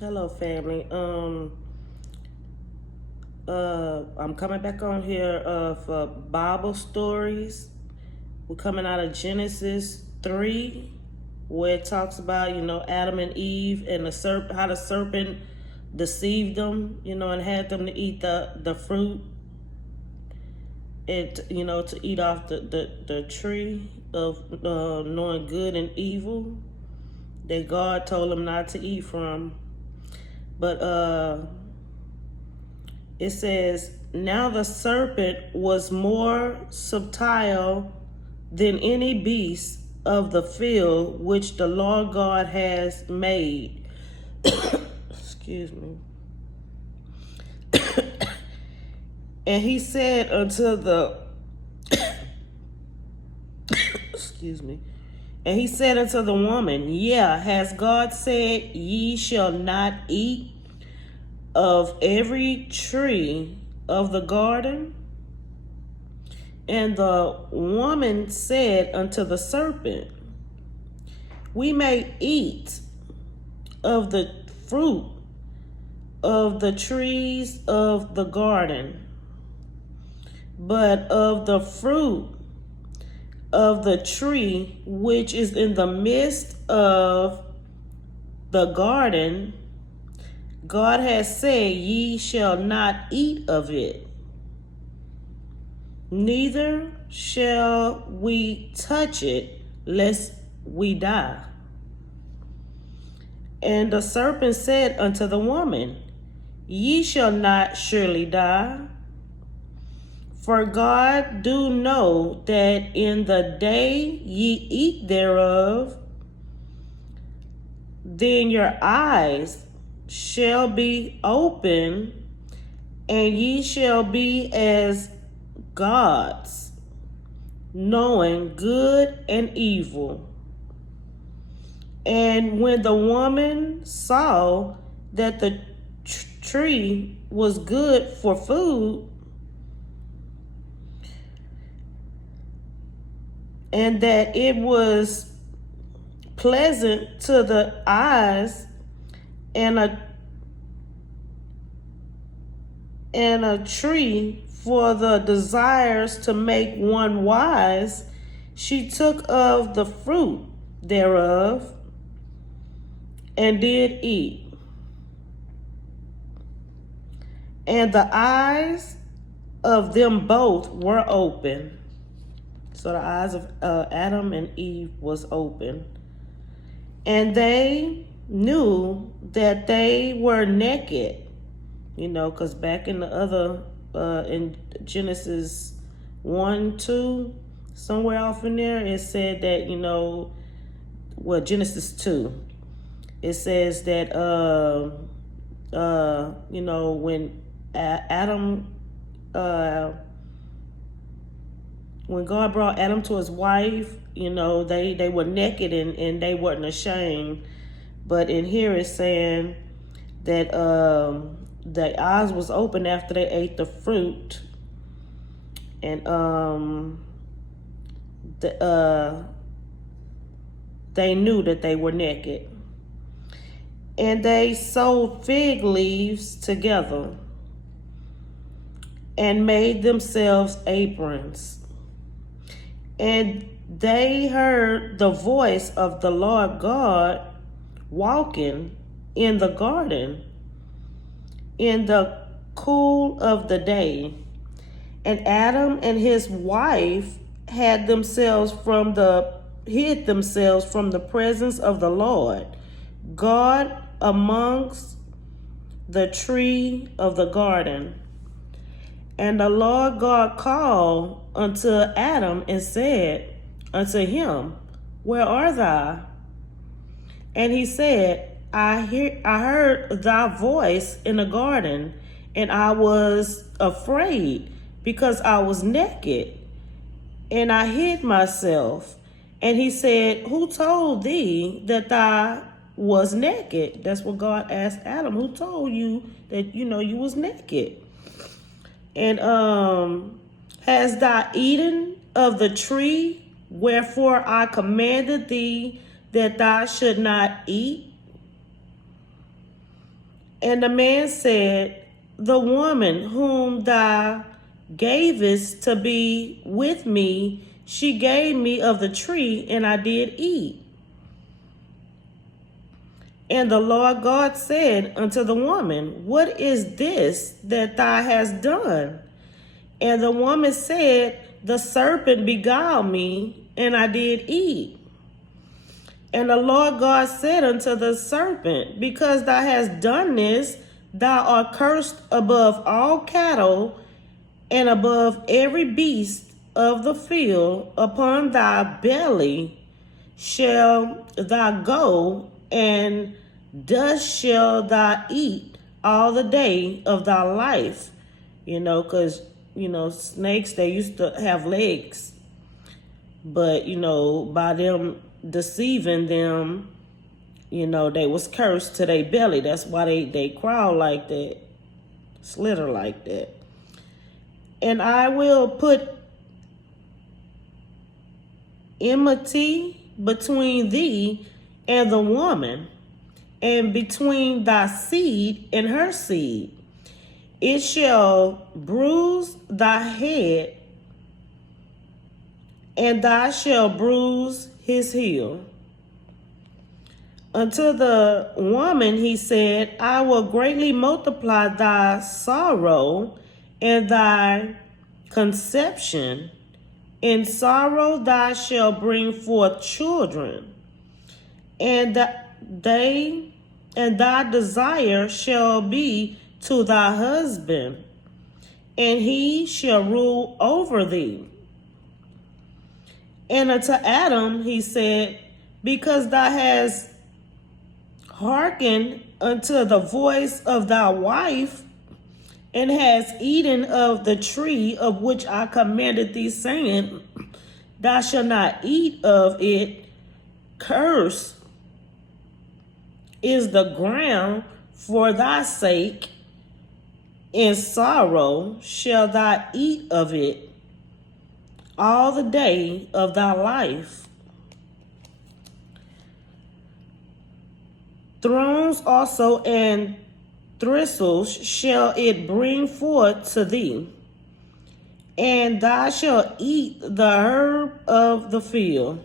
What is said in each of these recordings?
Hello, family. I'm coming back on here for Bible stories. We're coming out of Genesis 3, where it talks about, Adam and Eve and how the serpent deceived them, and had them to eat the fruit, and, to eat off the tree of knowing good and evil that God told them not to eat from. But it says, now the serpent was more subtle than any beast of the field which the Lord God has made. Excuse me. And he said unto the, excuse me. And he said unto the woman, yeah, has God said, ye shall not eat of every tree of the garden? And the woman said unto the serpent, we may eat of the fruit of the trees of the garden, but of the fruit of the tree which is in the midst of the garden, God has said, ye shall not eat of it, neither shall we touch it, lest we die. And the serpent said unto the woman, ye shall not surely die. For God do know that in the day ye eat thereof, then your eyes shall be open, and ye shall be as gods, knowing good and evil. And when the woman saw that the tree was good for food, and that it was pleasant to the eyes, and a tree for the desires to make one wise, she took of the fruit thereof and did eat. And the eyes of them both were open. So the eyes of Adam and Eve was open. And they knew that they were naked. Because back in the other, in Genesis 1, 2, somewhere off in there, it said that, Genesis 2, it says that, when Adam, when God brought Adam to his wife, they were naked and they weren't ashamed. But in here it's saying that their eyes was open after they ate the fruit, and they knew that they were naked. And they sewed fig leaves together and made themselves aprons. And they heard the voice of the Lord God walking in the garden in the cool of the day. And Adam and his wife hid themselves from the presence of the Lord God amongst the tree of the garden. And the Lord God called unto Adam and said unto him, where art thou? And he said, I heard thy voice in the garden, and I was afraid because I was naked, and I hid myself. And he said, who told thee that thou was naked? That's what God asked Adam. Who told you that you was naked? And hast thou eaten of the tree wherefore I commanded thee that thou should not eat? And the man said, the woman whom thou gavest to be with me, she gave me of the tree, and I did eat. And the Lord God said unto the woman, what is this that thou hast done? And the woman said, the serpent beguiled me, and I did eat. And the Lord God said unto the serpent, because thou hast done this, thou art cursed above all cattle and above every beast of the field. Upon thy belly shall thou go, and dust shall thou eat all the day of thy life. Because, snakes, they used to have legs. But, by them deceiving them, they was cursed to their belly. That's why they crawl like that, slither like that. And I will put enmity between thee and the woman, and between thy seed and her seed. It shall bruise thy head, and thou shalt bruise his heel. Unto the woman he said, I will greatly multiply thy sorrow and thy conception. In sorrow thou shalt bring forth children, and thy desire shall be to thy husband, and he shall rule over thee. And unto Adam he said, because thou hast hearkened unto the voice of thy wife, and hast eaten of the tree of which I commanded thee, saying, thou shalt not eat of it, cursed is the ground for thy sake, in sorrow shalt thou eat of it all the day of thy life. Thorns also and thistles shall it bring forth to thee, and thou shalt eat the herb of the field.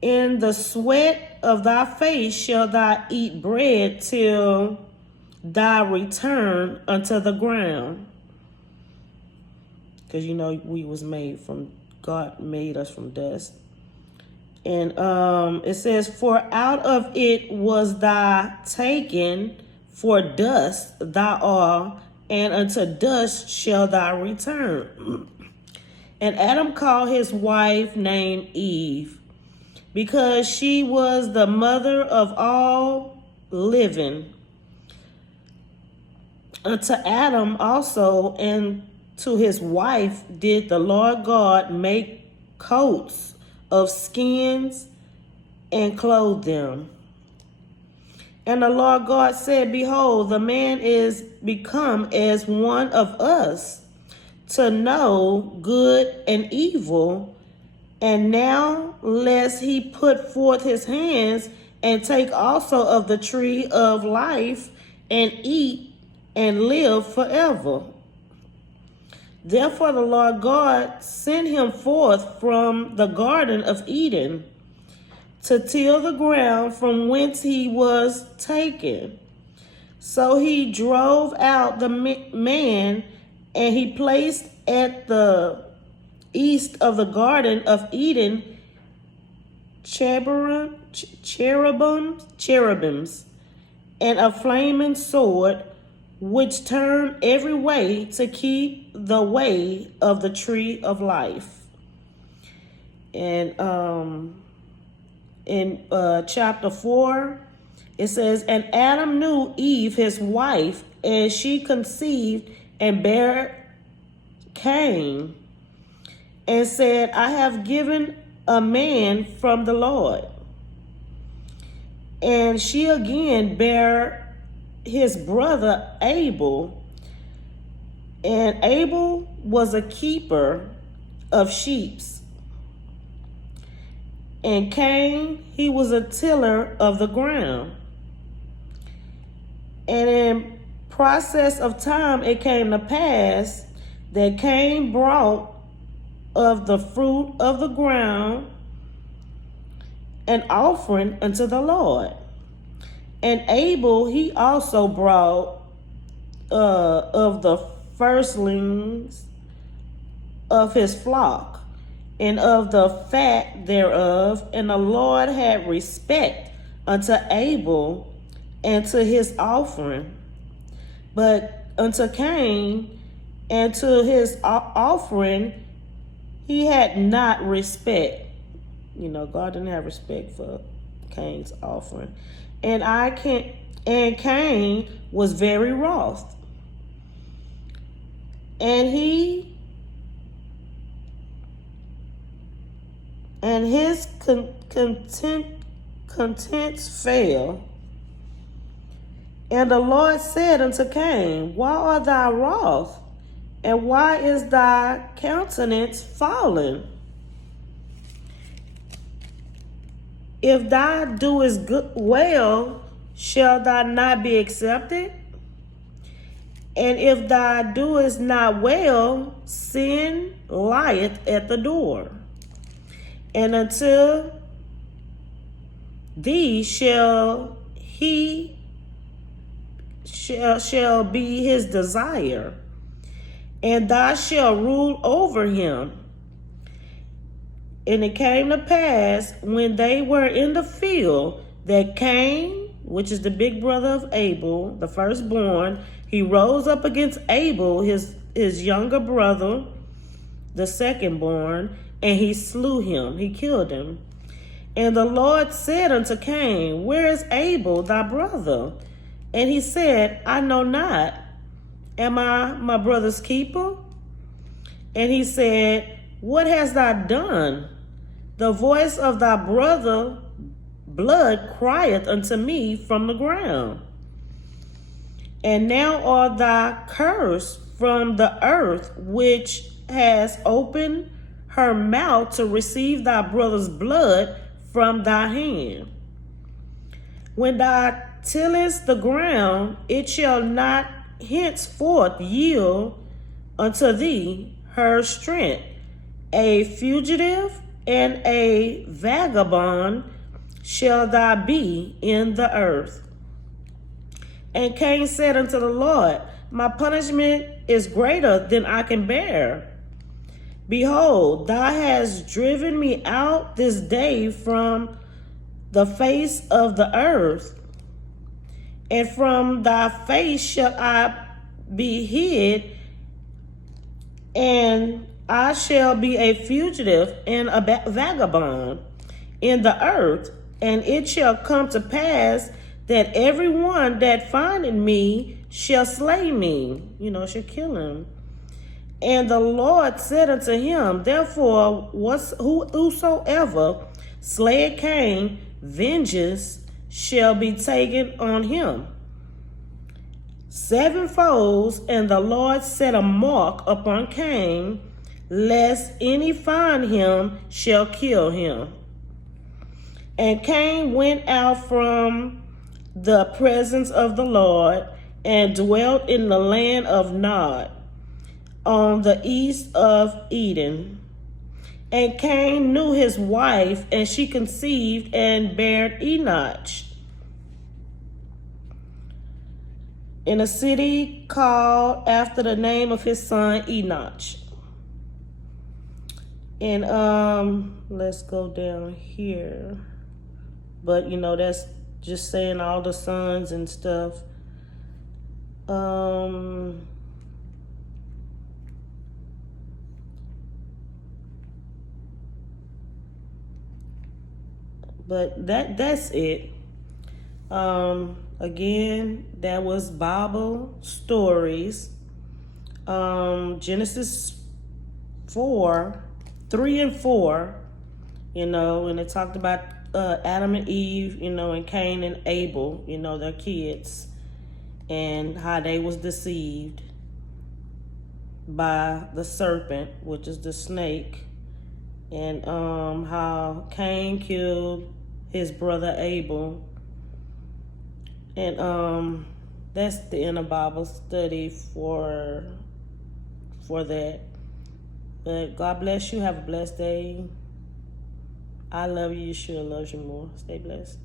In the sweat of thy face shalt thou eat bread till thou return unto the ground. Because we was made from, God made us from dust. And it says, for out of it was thou taken, for dust thou art, and unto dust shall thou return. And Adam called his wife named Eve, because she was the mother of all living. Unto Adam also and to his wife did the Lord God make coats of skins and clothe them. And the Lord God said, behold, the man is become as one of us, to know good and evil. And now lest he put forth his hands and take also of the tree of life and eat and live forever. Therefore the Lord God sent him forth from the Garden of Eden to till the ground from whence he was taken. So he drove out the man, and he placed at the east of the Garden of Eden cherubims, and a flaming sword, which turned every way to keep the way of the tree of life. And in chapter 4, it says, and Adam knew Eve, his wife, and she conceived and bare Cain, and said, I have given a man from the Lord. And she again bare his brother Abel, and Abel was a keeper of sheep, and Cain, he was a tiller of the ground. And in process of time, it came to pass that Cain brought of the fruit of the ground an offering unto the Lord. And Abel, he also brought of the firstlings of his flock and of the fat thereof. And the Lord had respect unto Abel and to his offering. But unto Cain and to his offering, he had not respect. You know, God didn't have respect for Cain's offering. And Cain was very wroth. And his contents fail. And the Lord said unto Cain, why art thou wroth? And why is thy countenance fallen? If thou doest well, shall thou not be accepted? And if thou doest not well, sin lieth at the door. And until thee shall be his desire, and thou shalt rule over him. And it came to pass, when they were in the field, that Cain, which is the big brother of Abel, the firstborn, he rose up against Abel, his younger brother, the secondborn, and he slew him. He killed him. And the Lord said unto Cain, where is Abel thy brother? And he said, I know not. Am I my brother's keeper? And he said, what hast thou done? The voice of thy brother blood crieth unto me from the ground. And now art thou cursed from the earth, which has opened her mouth to receive thy brother's blood from thy hand. When thou tillest the ground, it shall not henceforth yield unto thee her strength. A fugitive and a vagabond shall thou be in the earth. And Cain said unto the Lord, my punishment is greater than I can bear. Behold, thou hast driven me out this day from the face of the earth, and from thy face shall I be hid, and I shall be a fugitive and a vagabond in the earth. And it shall come to pass that everyone that findeth me shall slay me, shall kill him. And the Lord said unto him, therefore, whosoever slayeth Cain, vengeance shall be taken on him sevenfold. And the Lord set a mark upon Cain, lest any find him shall kill him. And Cain went out from the presence of the Lord and dwelt in the land of Nod, on the east of Eden. And Cain knew his wife, and she conceived and bare Enoch in a city called after the name of his son Enoch. And let's go down here. But that's just saying all the sons and stuff. But that's it. Again, that was Bible stories. Genesis 3 and 4, and it talked about Adam and Eve, and Cain and Abel, their kids, and how they was deceived by the serpent, which is the snake, and how Cain killed his brother Abel, and That's the end of Bible study for that. But God bless you. Have a blessed day. I love you. Yeshua loves you more. Stay blessed.